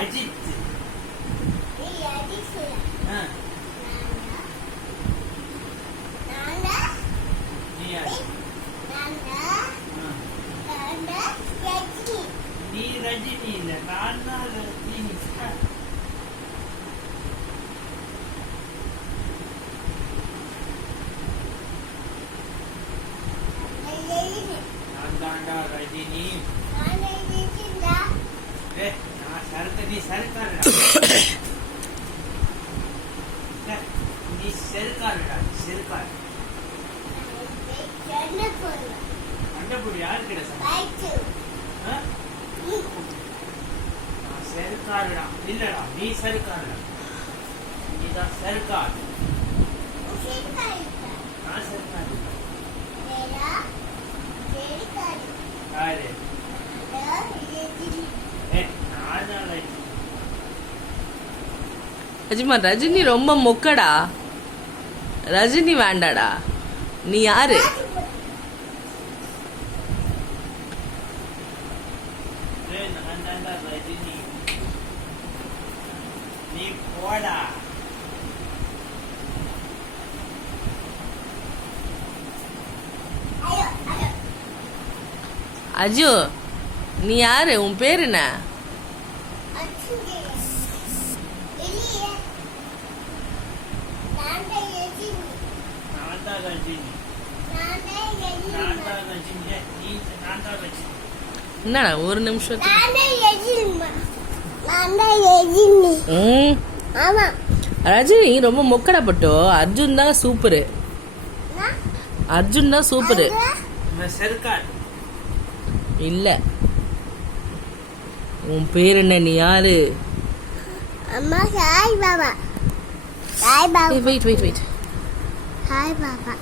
அஜித். நீ ரஜினி இல்ல, நான் தான் ரஜினி. நான் தாண்டா ரஜினி. நான் சறுக்க, நீ சறுக்காருடா. நீ செருக்காருடா, செருக்காரு. கண்டபுடி யாரு கிட்ட செருக்காருடா. இல்லடா, நீ செருக்காருடா. நீதான் செருக்காரு. நான் செருக்காரு. யாரு? அஜிமா, ரஜினி ரொம்ப மொக்கடா. ரஜினி வேண்டாடா. நீ யாரு? ரஜினி. நீ போடா. அஜு, நீ யாரு? உன் பேர் என்ன? என்னடா ஒரு நிமிஷம். ரஜினி ரொம்ப மொக்கடா பட்டோ. அர்ஜுன் தான் சூப்பரு. அர்ஜுன் தான் சூப்பரு. இல்ல, உன் பேர் என்ன? நீ யாரு? அம்மா, ஹாய் பாபா. ஹாய் பாபா. Wait wait wait. Hi Baba.